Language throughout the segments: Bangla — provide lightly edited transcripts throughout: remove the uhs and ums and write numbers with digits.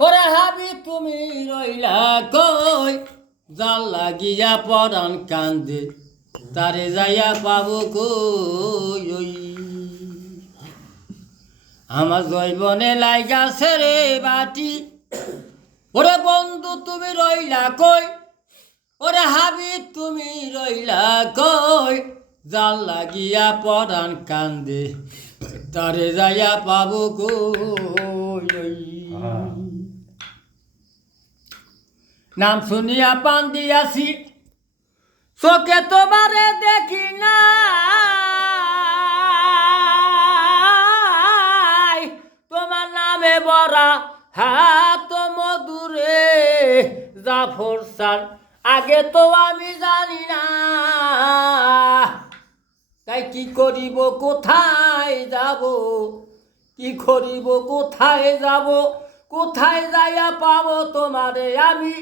ওরে হাবি তুমি রইলা কই জাল লাগিয়া পরাণ কান্দে তারে যাইয়া পাবো কই ওই আমার জৈবনে লাইগাছে রে বাটি ওরে বন্ধু তুমি রইলা কই ওরে হাবি তুমি রইলা কই জাল লাগিয়া পরাণ কান্দে তারে যাইয়া পাবো কই ওই নাম শুনিয়া পান দিয়াছি চোখে তোমারে দেখি না তোমার নামে বরা হাত মধুরে জাফর সার আগে তো আমি জানি না তাই কি করিব কোথায় যাব কি করিব কোথায় যাব কোথায় যাইয়া পাবো তোমারে আমি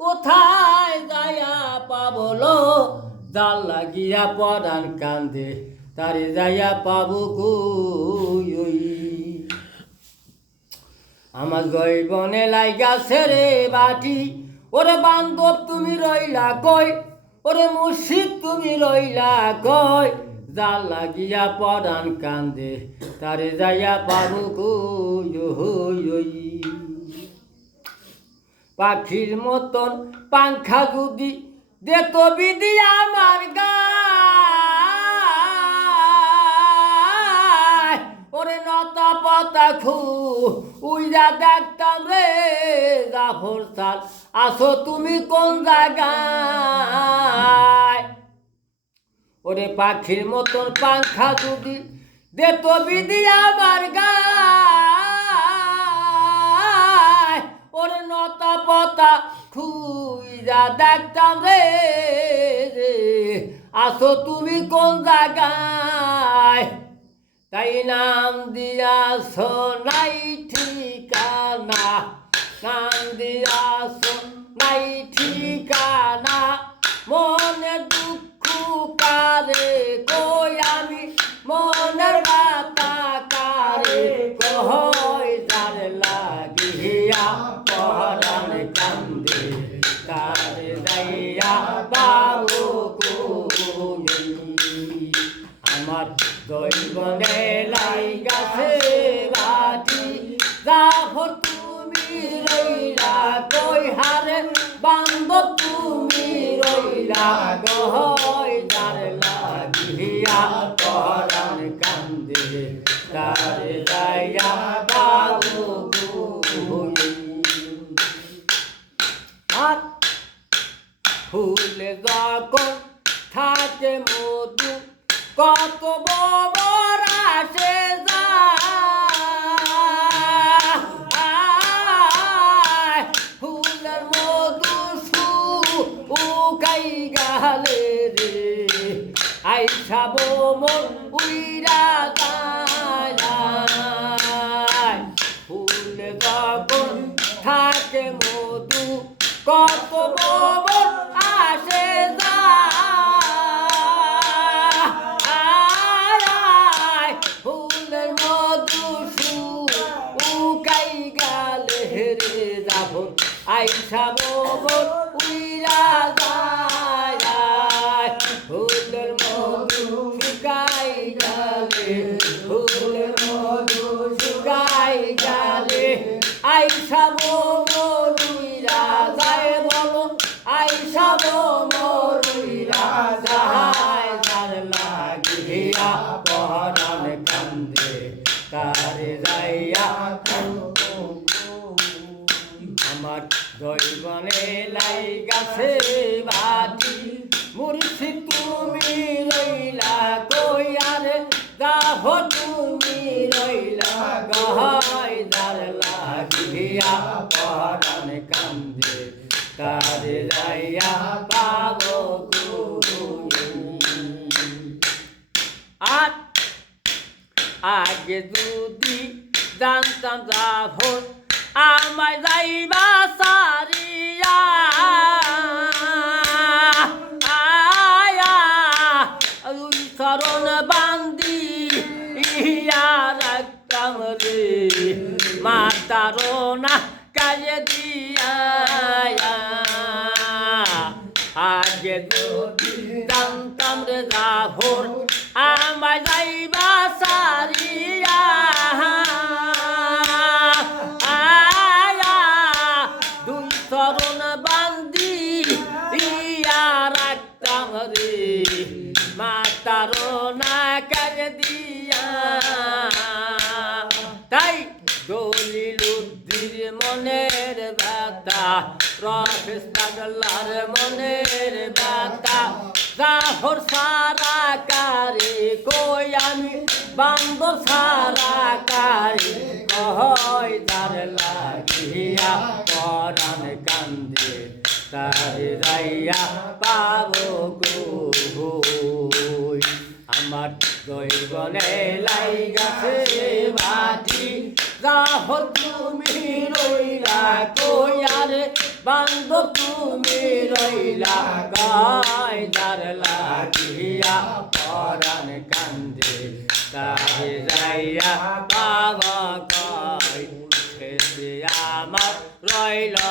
কোথায় যাইয়া পাবো লো জাল লাগিয়া পরাণ কান্দে তারে যাইয়া পাবো কই আমার জৈবনে লাইগাছে রে বাটি ওরে বান্ধব তুমি রইলা কই ওরে মুর্শিদ তুমি রইলা কই জাল লাগিয়া পরাণ কান্দে তারে যাইয়া পাবো কই পাখির মতন পাংখা যদি দেত বিধি আমার গায় ওরে নতা পাতা খু উইরা দেখতাম রে জাফর সাল আসো তুমি কোন জায়গায় ওরে পাখির মতন পাংখা যদি দেত বিধি আমার গায় ওরে নতা পতা খুইরা দেখতাম রে আসো তুমি কোন জায়গায় তাই নাম দিয়াছ নাই ঠিকানা নাম দিয়াছ নাই ঠিকানা মনে দুঃখ কারে কই আমি মনের বাতা কারে কই যার লাগিয়া পরাণ কান্দে তারে যাইয়া বাবু কই আমার জৈবনে লাইগাছে বাটি জাফর তুমি রইলা কই হারে বান্ধব তুমি রইলা গহই যার লাগিয়া পরাণ কান্দে তারে যাইয়া বাবু আর ফুলে যখন থাকে মধু কত ববর আসে যায় ফুলের মধু শুকাই গালে রে আইসা বোমর উইরা যায় ফুলে যখন থাকে মধু কত ববর আসে যায় ফুলের মধু শুকাই গালে রে যাবো আইসা বোমর উইরা যায় ফুলের মধু শুকাই গালে ফুলের মধু শুকাই গালে আইসা বোমর উইরা যায় বলো আইসা বোমর উইরা যায় যার লাগিয়া পরাণ কান্দে তারে যাইয়া আমার জৈবনে লাইগাছে বাটি মুর্শিদ তুমি রইলা কই আরে জাফর তুমি রইলা গহই যার লাগিয়া পরাণ কান্দে তারে যাইয়া পাবো আর আগে যদি জানতাম জাফর আমায় যাইবা সারিয়া চরণ বান্দি ইয়া রাখতাম রে মাতারো না কাজে দিয়া আগে যদি জানতাম রে জাফর আমায় যাইবা সারিয়া দুই চরণ বান্দি ইয়া রাখতাম রে মাতার না কাজে দিয়া তাই দলিল উদ্দির মনের ব্যথা রফিস পাগলার মনের ব্যথা জাফর সারা কারে কই আমি বান্দর সারা কারে কই যার লাগিয়া পরাণ কান্দে তারে যাইয়া পাবো কই আমার দৈবনে লাইগাছে বাটি জাফর তুমি রইলা কই আরে বান্দর তুমি রইলা গায় যার লাগিয়া পরাণ কান্দে তারে যাইয়া পাবা কই আমার রইলা